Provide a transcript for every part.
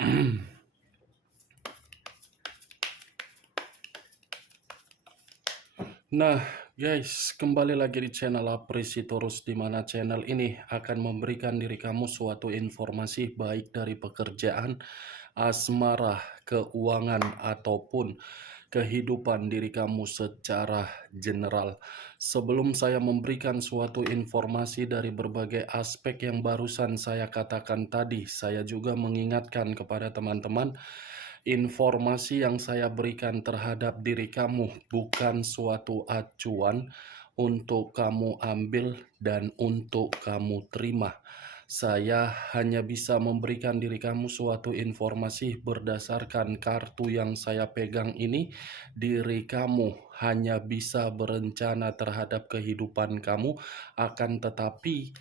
Nah, guys, kembali lagi di channel Apresitorus, di mana channel ini akan memberikan diri kamu suatu informasi baik dari pekerjaan, asmara, keuangan, ataupun kehidupan diri kamu secara general. Sebelum saya memberikan suatu informasi dari berbagai aspek yang barusan saya katakan tadi, saya juga mengingatkan kepada teman-teman, informasi yang saya berikan terhadap diri kamu bukan suatu acuan untuk kamu ambil dan untuk kamu terima. Saya hanya bisa memberikan diri kamu suatu informasi berdasarkan kartu yang saya pegang ini. Diri kamu hanya bisa berencana terhadap kehidupan kamu, akan tetapi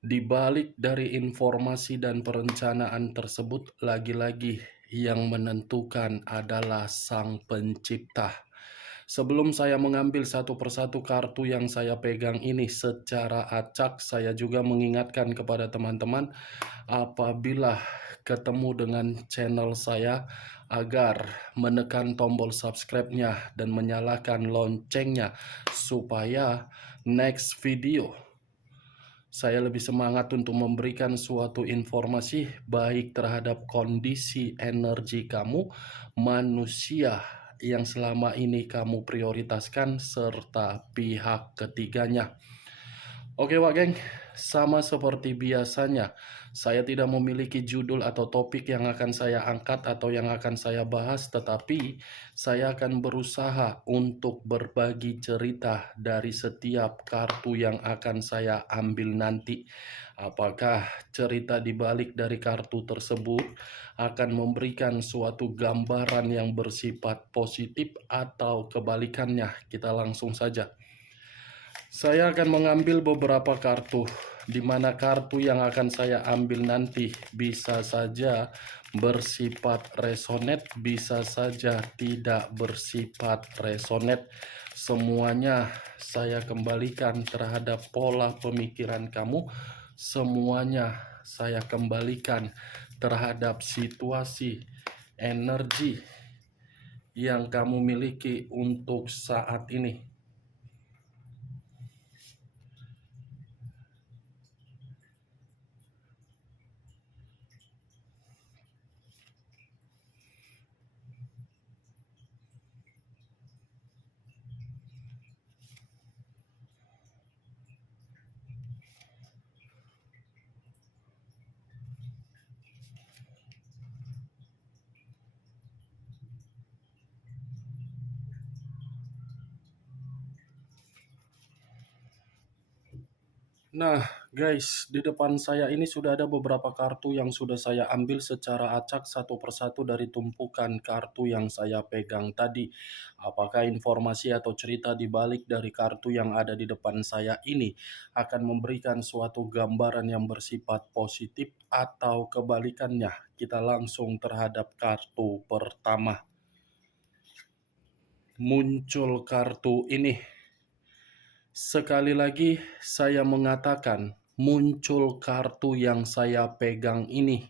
di balik dari informasi dan perencanaan tersebut, lagi-lagi yang menentukan adalah Sang Pencipta. Sebelum saya mengambil satu persatu kartu yang saya pegang ini secara acak, saya juga mengingatkan kepada teman-teman, apabila ketemu dengan channel saya, agar menekan tombol subscribe-nya dan menyalakan loncengnya, supaya next video saya lebih semangat untuk memberikan suatu informasi baik terhadap kondisi energi kamu, manusia yang selama ini kamu prioritaskan, serta pihak ketiganya. Oke Wak Geng, sama seperti biasanya, saya tidak memiliki judul atau topik yang akan saya angkat atau yang akan saya bahas, tetapi saya akan berusaha untuk berbagi cerita dari setiap kartu yang akan saya ambil nanti. Apakah cerita di balik dari kartu tersebut akan memberikan suatu gambaran yang bersifat positif atau kebalikannya? Kita langsung saja. Saya akan mengambil beberapa kartu, di mana kartu yang akan saya ambil nanti bisa saja bersifat resonate, bisa saja tidak bersifat resonate. Semuanya saya kembalikan terhadap pola pemikiran kamu. Semuanya saya kembalikan terhadap situasi energi yang kamu miliki untuk saat ini. Nah, guys, di depan saya ini sudah ada beberapa kartu yang sudah saya ambil secara acak satu persatu dari tumpukan kartu yang saya pegang tadi. Apakah informasi atau cerita di balik dari kartu yang ada di depan saya ini akan memberikan suatu gambaran yang bersifat positif atau kebalikannya? Kita langsung terhadap kartu pertama. Muncul kartu ini. Sekali lagi saya mengatakan, muncul kartu yang saya pegang ini.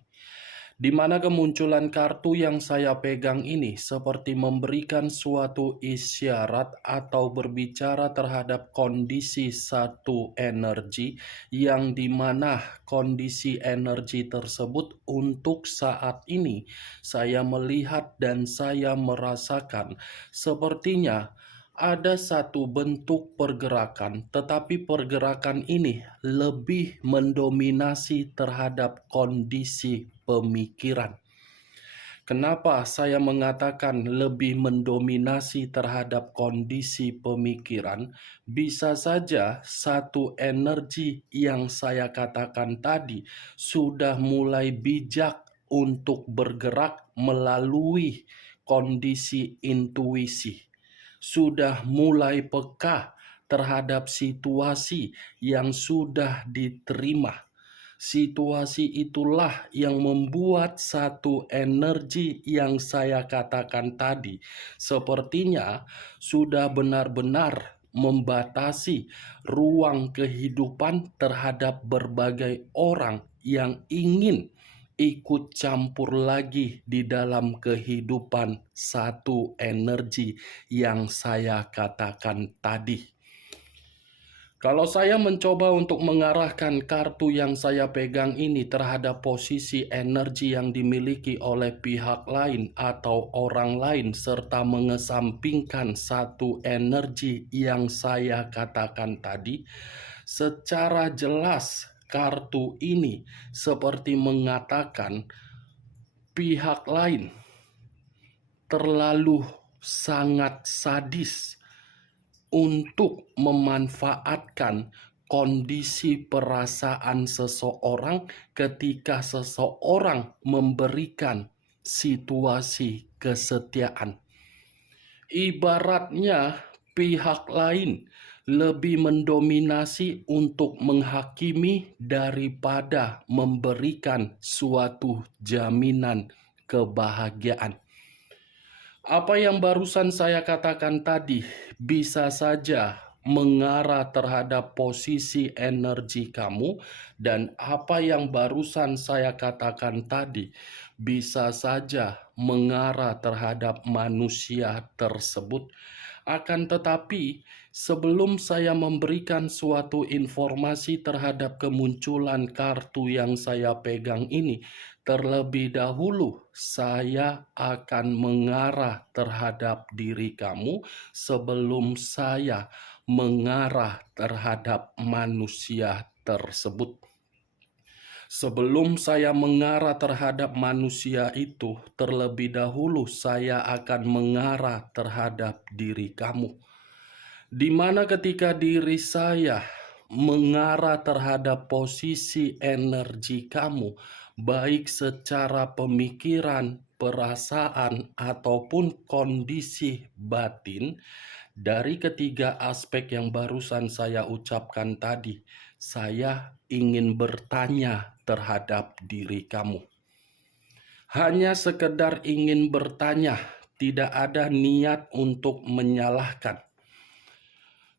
Di mana kemunculan kartu yang saya pegang ini seperti memberikan suatu isyarat atau berbicara terhadap kondisi satu energi, yang dimana kondisi energi tersebut untuk saat ini saya melihat dan saya merasakan sepertinya ada satu bentuk pergerakan, tetapi pergerakan ini lebih mendominasi terhadap kondisi pemikiran. Kenapa saya mengatakan lebih mendominasi terhadap kondisi pemikiran? Bisa saja satu energi yang saya katakan tadi sudah mulai bijak untuk bergerak melalui kondisi intuisi, sudah mulai peka terhadap situasi yang sudah diterima. Situasi itulah yang membuat satu energi yang saya katakan tadi sepertinya sudah benar-benar membatasi ruang kehidupan terhadap berbagai orang yang ingin ikut campur lagi di dalam kehidupan satu energi yang saya katakan tadi. Kalau saya mencoba untuk mengarahkan kartu yang saya pegang ini terhadap posisi energi yang dimiliki oleh pihak lain atau orang lain, serta mengesampingkan satu energi yang saya katakan tadi, secara jelas kartu ini seperti mengatakan pihak lain terlalu sangat sadis untuk memanfaatkan kondisi perasaan seseorang ketika seseorang memberikan situasi kesetiaan. Ibaratnya pihak lain lebih mendominasi untuk menghakimi daripada memberikan suatu jaminan kebahagiaan. Apa yang barusan saya katakan tadi bisa saja mengarah terhadap posisi energi kamu, dan apa yang barusan saya katakan tadi bisa saja mengarah terhadap manusia tersebut. Akan tetapi, sebelum saya memberikan suatu informasi terhadap kemunculan kartu yang saya pegang ini, terlebih dahulu saya akan mengarah terhadap diri kamu sebelum saya mengarah terhadap manusia tersebut. Sebelum saya mengarah terhadap manusia itu, terlebih dahulu saya akan mengarah terhadap diri kamu. Di mana ketika diri saya mengarah terhadap posisi energi kamu, baik secara pemikiran, perasaan, ataupun kondisi batin, dari ketiga aspek yang barusan saya ucapkan tadi, saya ingin bertanya terhadap diri kamu. Hanya sekedar ingin bertanya, tidak ada niat untuk menyalahkan.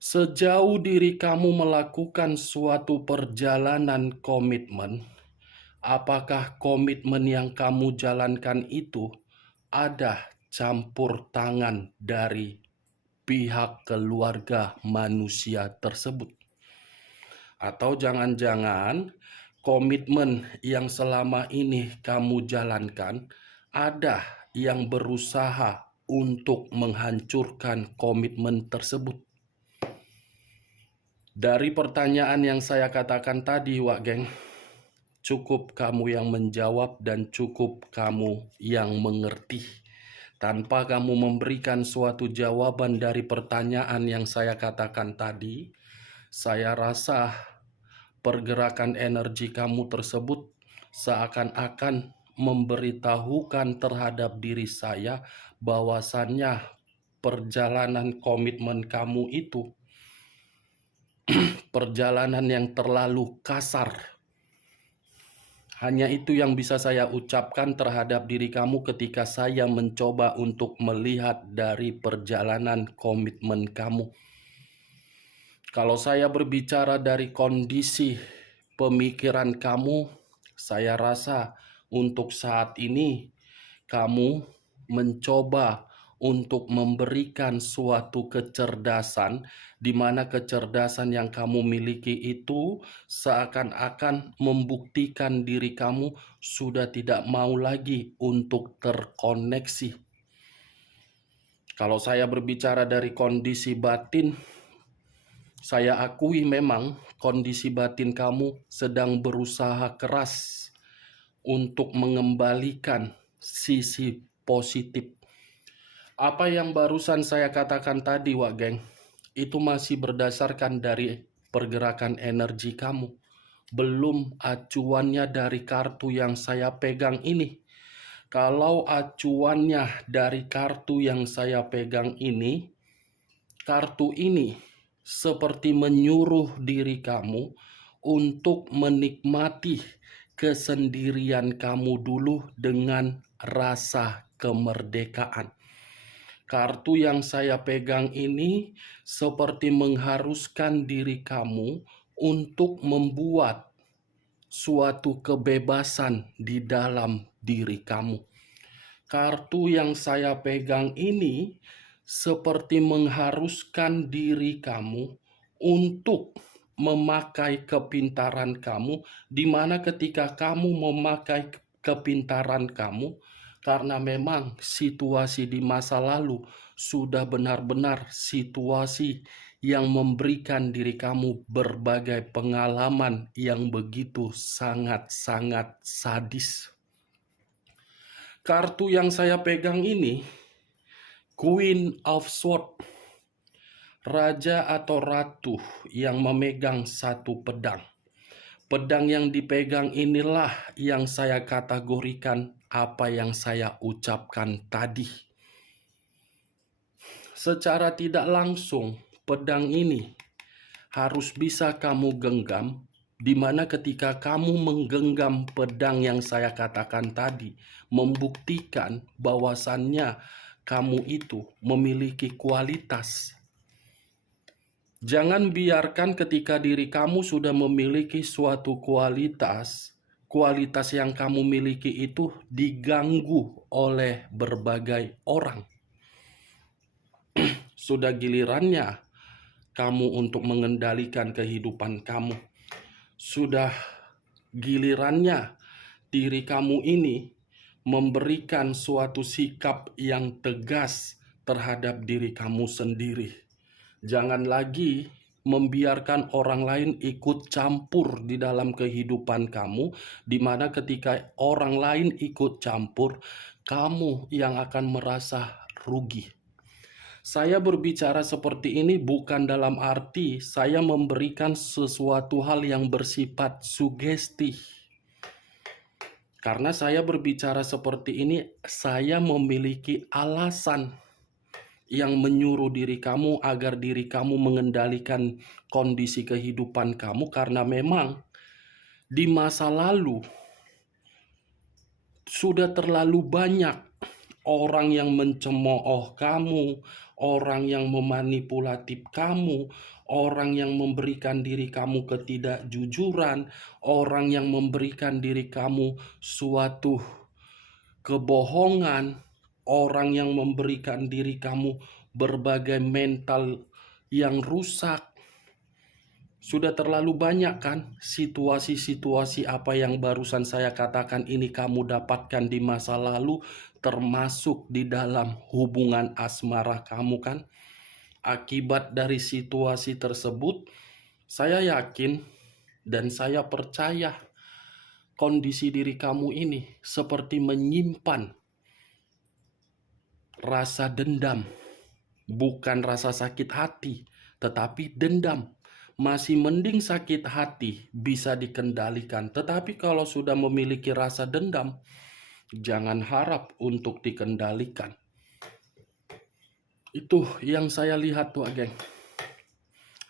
Sejauh diri kamu melakukan suatu perjalanan komitmen, apakah komitmen yang kamu jalankan itu ada campur tangan dari pihak keluarga manusia tersebut? Atau jangan-jangan komitmen yang selama ini kamu jalankan ada yang berusaha untuk menghancurkan komitmen tersebut? Dari pertanyaan yang saya katakan tadi, Wak Geng, cukup kamu yang menjawab dan cukup kamu yang mengerti. Tanpa kamu memberikan suatu jawaban dari pertanyaan yang saya katakan tadi, saya rasa pergerakan energi kamu tersebut seakan-akan memberitahukan terhadap diri saya bahwasannya perjalanan komitmen kamu itu perjalanan yang terlalu kasar. Hanya itu yang bisa saya ucapkan terhadap diri kamu ketika saya mencoba untuk melihat dari perjalanan komitmen kamu. Kalau saya berbicara dari kondisi pemikiran kamu, saya rasa untuk saat ini kamu mencoba untuk memberikan suatu kecerdasan, di mana kecerdasan yang kamu miliki itu seakan-akan membuktikan diri kamu sudah tidak mau lagi untuk terkoneksi. Kalau saya berbicara dari kondisi batin, saya akui memang kondisi batin kamu sedang berusaha keras untuk mengembalikan sisi positif. Apa yang barusan saya katakan tadi, Wak Geng, itu masih berdasarkan dari pergerakan energi kamu. Belum acuannya dari kartu yang saya pegang ini. Kalau acuannya dari kartu yang saya pegang ini, kartu ini seperti menyuruh diri kamu untuk menikmati kesendirian kamu dulu dengan rasa kemerdekaan. Kartu yang saya pegang ini seperti mengharuskan diri kamu untuk membuat suatu kebebasan di dalam diri kamu. Kartu yang saya pegang ini seperti mengharuskan diri kamu untuk memakai kepintaran kamu, di mana ketika kamu memakai kepintaran kamu, karena memang situasi di masa lalu sudah benar-benar situasi yang memberikan diri kamu berbagai pengalaman yang begitu sangat-sangat sadis. Kartu yang saya pegang ini, Queen of Swords, raja atau ratu yang memegang satu pedang. Pedang yang dipegang inilah yang saya kategorikan apa yang saya ucapkan tadi. Secara tidak langsung, pedang ini harus bisa kamu genggam, di mana ketika kamu menggenggam pedang yang saya katakan tadi, membuktikan bahwasannya kamu itu memiliki kualitas. Jangan biarkan ketika diri kamu sudah memiliki suatu kualitas yang kamu miliki itu diganggu oleh berbagai orang. Sudah gilirannya kamu untuk mengendalikan kehidupan kamu. Sudah gilirannya diri kamu ini memberikan suatu sikap yang tegas terhadap diri kamu sendiri. Jangan lagi membiarkan orang lain ikut campur di dalam kehidupan kamu, di mana ketika orang lain ikut campur, kamu yang akan merasa rugi. Saya berbicara seperti ini bukan dalam arti saya memberikan sesuatu hal yang bersifat sugesti. Karena saya berbicara seperti ini, saya memiliki alasan yang menyuruh diri kamu agar diri kamu mengendalikan kondisi kehidupan kamu, karena memang di masa lalu sudah terlalu banyak orang yang mencemooh kamu, orang yang memanipulatif kamu, orang yang memberikan diri kamu ketidakjujuran, orang yang memberikan diri kamu suatu kebohongan, orang yang memberikan diri kamu berbagai mental yang rusak. Sudah terlalu banyak kan situasi-situasi apa yang barusan saya katakan ini kamu dapatkan di masa lalu, termasuk di dalam hubungan asmara kamu kan. Akibat dari situasi tersebut, saya yakin dan saya percaya kondisi diri kamu ini seperti menyimpan rasa dendam, bukan rasa sakit hati, tetapi dendam. Masih mending sakit hati bisa dikendalikan, tetapi kalau sudah memiliki rasa dendam, jangan harap untuk dikendalikan. Itu yang saya lihat tuh, geng.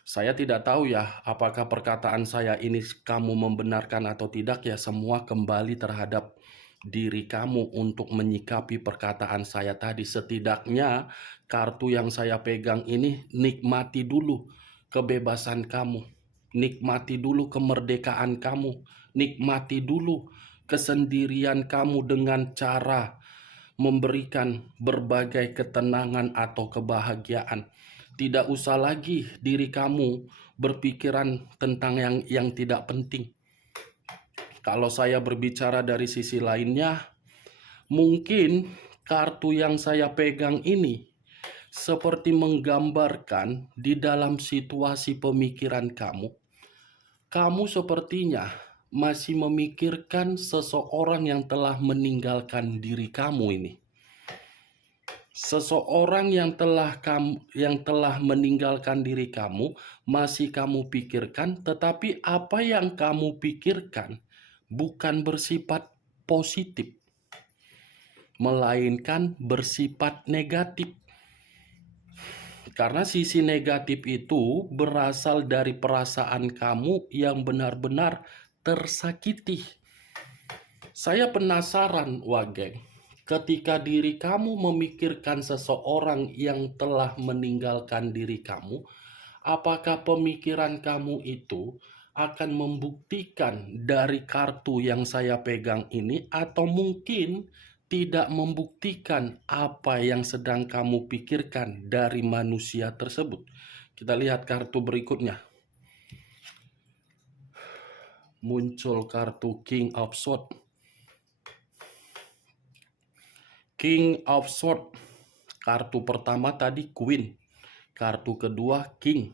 Saya tidak tahu ya apakah perkataan saya ini kamu membenarkan atau tidak, ya semua kembali terhadap diri kamu untuk menyikapi perkataan saya tadi. Setidaknya kartu yang saya pegang ini, nikmati dulu kebebasan kamu, nikmati dulu kemerdekaan kamu, nikmati dulu kesendirian kamu dengan cara memberikan berbagai ketenangan atau kebahagiaan. Tidak usah lagi diri kamu berpikiran tentang yang tidak penting. Kalau saya berbicara dari sisi lainnya, mungkin kartu yang saya pegang ini seperti menggambarkan di dalam situasi pemikiran kamu. Kamu sepertinya masih memikirkan seseorang yang telah meninggalkan diri kamu ini. Seseorang yang telah meninggalkan diri kamu masih kamu pikirkan, tetapi apa yang kamu pikirkan bukan bersifat positif, melainkan bersifat negatif. Karena sisi negatif itu berasal dari perasaan kamu yang benar-benar tersakiti. Saya penasaran, geng, ketika diri kamu memikirkan seseorang yang telah meninggalkan diri kamu, apakah pemikiran kamu itu akan membuktikan dari kartu yang saya pegang ini, atau mungkin tidak membuktikan apa yang sedang kamu pikirkan dari manusia tersebut. Kita lihat kartu berikutnya. Muncul kartu King of Swords. King of Swords. Kartu pertama tadi Queen. Kartu kedua King.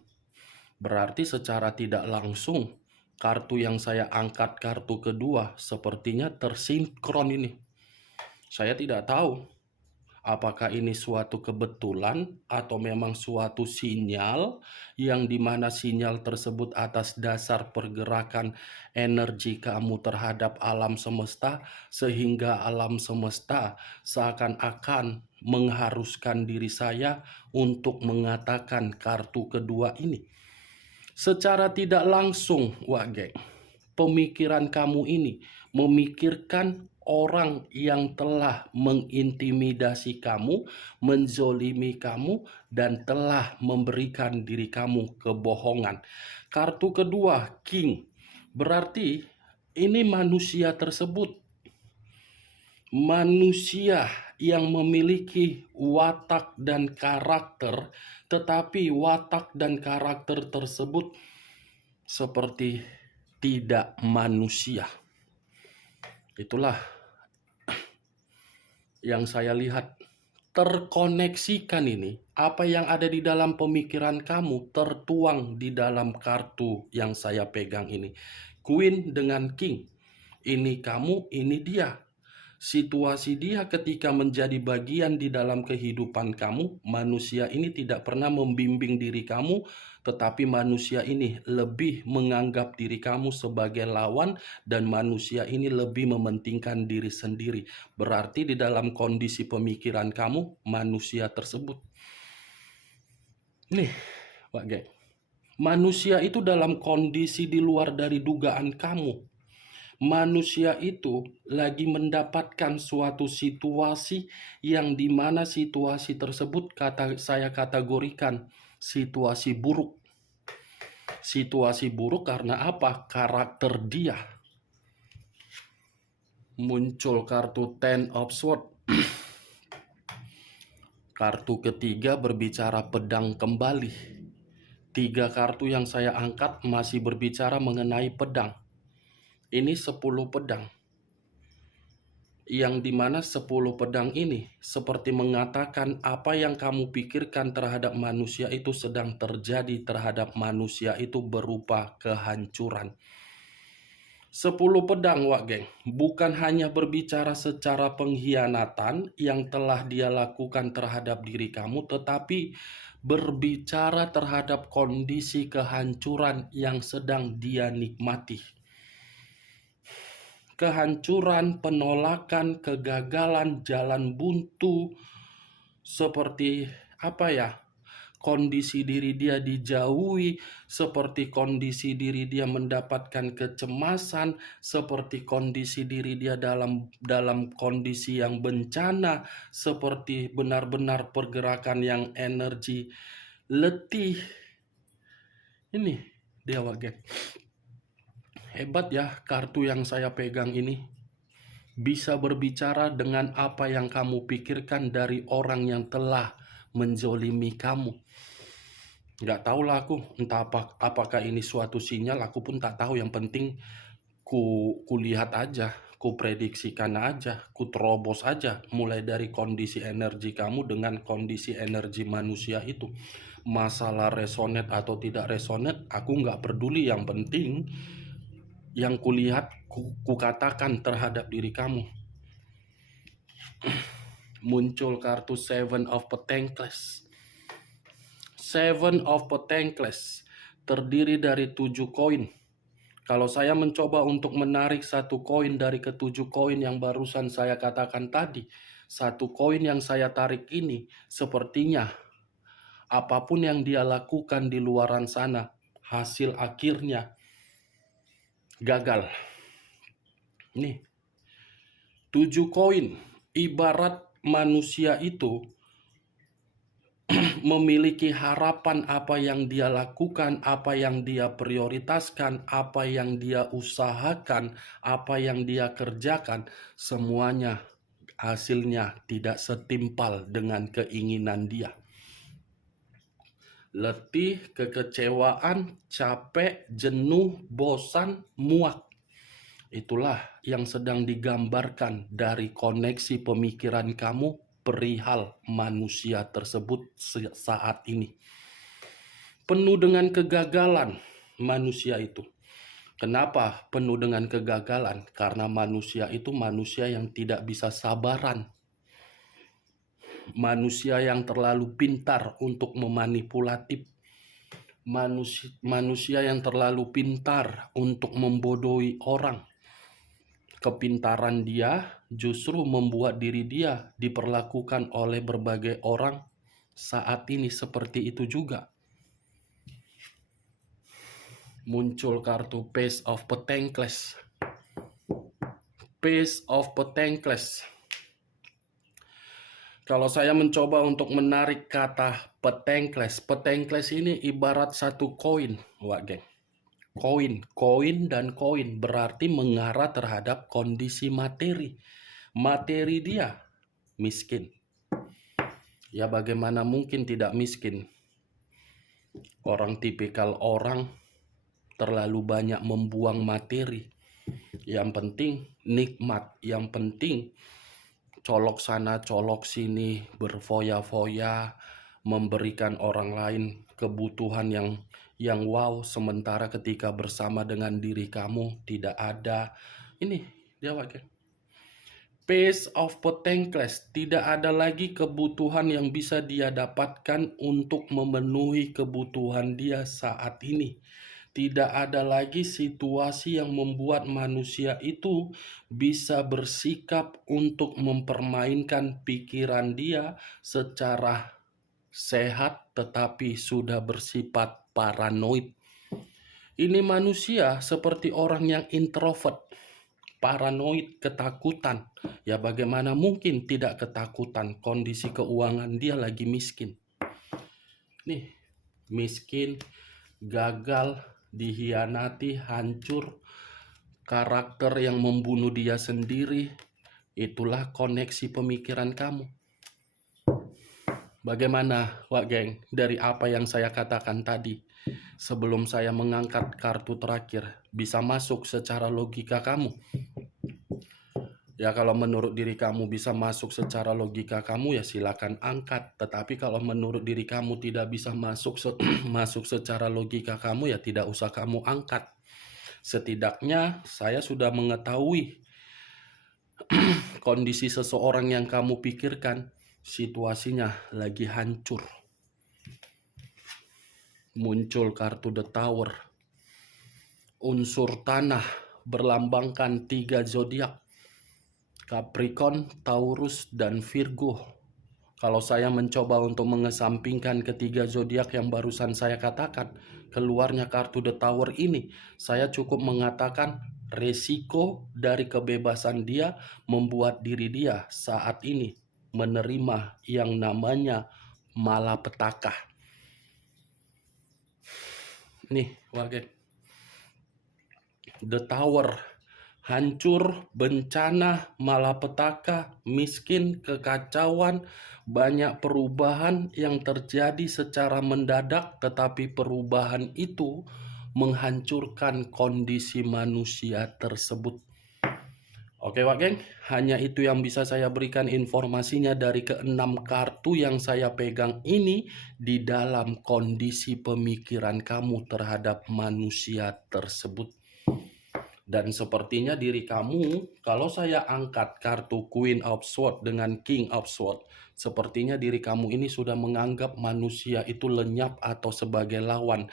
Berarti secara tidak langsung kartu yang saya angkat, kartu kedua, sepertinya tersinkron ini. Saya tidak tahu apakah ini suatu kebetulan atau memang suatu sinyal, yang dimana sinyal tersebut atas dasar pergerakan energi kamu terhadap alam semesta, sehingga alam semesta seakan-akan mengharuskan diri saya untuk mengatakan kartu kedua ini. Secara tidak langsung, geng, pemikiran kamu ini memikirkan orang yang telah mengintimidasi kamu, menzolimi kamu, dan telah memberikan diri kamu kebohongan. Kartu kedua, King. Berarti ini manusia tersebut, manusia yang memiliki watak dan karakter, tetapi watak dan karakter tersebut seperti tidak manusia. Itulah yang saya lihat. Terkoneksikan ini, apa yang ada di dalam pemikiran kamu tertuang di dalam kartu yang saya pegang ini. Queen dengan King. Ini kamu, ini dia. Situasi dia ketika menjadi bagian di dalam kehidupan kamu, manusia ini tidak pernah membimbing diri kamu, tetapi manusia ini lebih menganggap diri kamu sebagai lawan, dan manusia ini lebih mementingkan diri sendiri. Berarti di dalam kondisi pemikiran kamu, manusia tersebut, nih, Pak Gek, manusia itu dalam kondisi di luar dari dugaan kamu. Manusia itu lagi mendapatkan suatu situasi yang dimana situasi tersebut saya kategorikan situasi buruk. Situasi buruk karena apa? Karakter dia. Muncul kartu Ten of Swords. Kartu ketiga berbicara pedang kembali. 3 kartu yang saya angkat masih berbicara mengenai pedang. Ini 10 pedang, yang dimana 10 pedang ini seperti mengatakan apa yang kamu pikirkan terhadap manusia itu sedang terjadi terhadap manusia itu berupa kehancuran. 10 pedang, geng, bukan hanya berbicara secara pengkhianatan yang telah dia lakukan terhadap diri kamu, tetapi berbicara terhadap kondisi kehancuran yang sedang dia nikmati. Kehancuran, penolakan, kegagalan, jalan buntu, seperti apa ya? Kondisi diri dia dijauhi, seperti kondisi diri dia mendapatkan kecemasan, seperti kondisi diri dia dalam kondisi yang bencana, seperti benar-benar pergerakan yang energi letih. Ini dia, geng. Hebat ya kartu yang saya pegang ini. Bisa berbicara dengan apa yang kamu pikirkan dari orang yang telah menzolimi kamu. Nggak tahu lah aku, entah apakah ini suatu sinyal, aku pun tak tahu. Yang penting kulihat aja, ku prediksikan aja, ku terobos aja, mulai dari kondisi energi kamu dengan kondisi energi manusia itu. Masalah resonate atau tidak resonate, aku nggak peduli. Yang penting yang kulihat, kukatakan terhadap diri kamu. Muncul kartu Seven of Pentacles. Seven of Pentacles terdiri dari 7 koin. Kalau saya mencoba untuk menarik 1 koin dari ke-7 koin yang barusan saya katakan tadi, 1 koin yang saya tarik ini sepertinya apapun yang dia lakukan di luaran sana, hasil akhirnya gagal. Nih, 7 koin ibarat manusia itu memiliki harapan apa yang dia lakukan, apa yang dia prioritaskan, apa yang dia usahakan, apa yang dia kerjakan, semuanya hasilnya tidak setimpal dengan keinginan dia. Letih, kekecewaan, capek, jenuh, bosan, muak. Itulah yang sedang digambarkan dari koneksi pemikiran kamu perihal manusia tersebut saat ini. Penuh dengan kegagalan manusia itu. Kenapa penuh dengan kegagalan? Karena manusia itu manusia yang tidak bisa sabaran. Manusia yang terlalu pintar untuk memanipulatif. Manusia yang terlalu pintar untuk membodohi orang. Kepintaran dia justru membuat diri dia diperlakukan oleh berbagai orang saat ini seperti itu juga. Muncul kartu Page of Pentacles. Page of Pentacles. Kalau saya mencoba untuk menarik kata Pentacles ini ibarat satu koin, Wak geng. Koin dan koin berarti mengarah terhadap kondisi materi. Materi dia miskin. Ya bagaimana mungkin tidak miskin? Orang tipikal orang terlalu banyak membuang materi. Yang penting nikmat, yang penting colok sana, colok sini, berfoya-foya, memberikan orang lain kebutuhan yang wow, sementara ketika bersama dengan diri kamu tidak ada. Ini dia pakai Page of Pentacles. Tidak ada lagi kebutuhan yang bisa dia dapatkan untuk memenuhi kebutuhan dia saat ini. Tidak ada lagi situasi yang membuat manusia itu bisa bersikap untuk mempermainkan pikiran dia secara sehat tetapi sudah bersifat paranoid. Ini manusia seperti orang yang introvert, paranoid, ketakutan. Ya bagaimana mungkin tidak ketakutan, kondisi keuangan dia lagi miskin. Nih, miskin, gagal, dihianati, hancur, karakter yang membunuh dia sendiri. Itulah koneksi pemikiran kamu. Bagaimana, Wak geng, dari apa yang saya katakan tadi? Sebelum saya mengangkat kartu terakhir, bisa masuk secara logika kamu? Ya kalau menurut diri kamu bisa masuk secara logika kamu ya silakan angkat. Tetapi kalau menurut diri kamu tidak bisa masuk masuk secara logika kamu ya tidak usah kamu angkat. Setidaknya saya sudah mengetahui kondisi seseorang yang kamu pikirkan, situasinya lagi hancur. Muncul kartu The Tower. Unsur tanah berlambangkan 3 zodiak. Capricorn, Taurus, dan Virgo. Kalau saya mencoba untuk mengesampingkan ketiga zodiak yang barusan saya katakan, keluarnya kartu The Tower ini, saya cukup mengatakan resiko dari kebebasan dia membuat diri dia saat ini menerima yang namanya malapetaka. Nih, wagen. The Tower. Hancur, bencana, malapetaka, miskin, kekacauan, banyak perubahan yang terjadi secara mendadak, tetapi perubahan itu menghancurkan kondisi manusia tersebut. Oke Wak geng, hanya itu yang bisa saya berikan informasinya dari ke-6 kartu yang saya pegang ini di dalam kondisi pemikiran kamu terhadap manusia tersebut. Dan sepertinya diri kamu, kalau saya angkat kartu Queen of Swords dengan King of Swords, sepertinya diri kamu ini sudah menganggap manusia itu lenyap atau sebagai lawan.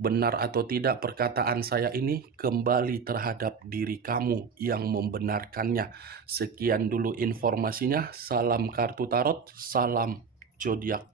Benar atau tidak perkataan saya ini kembali terhadap diri kamu yang membenarkannya. Sekian dulu informasinya. Salam kartu tarot, salam zodiak.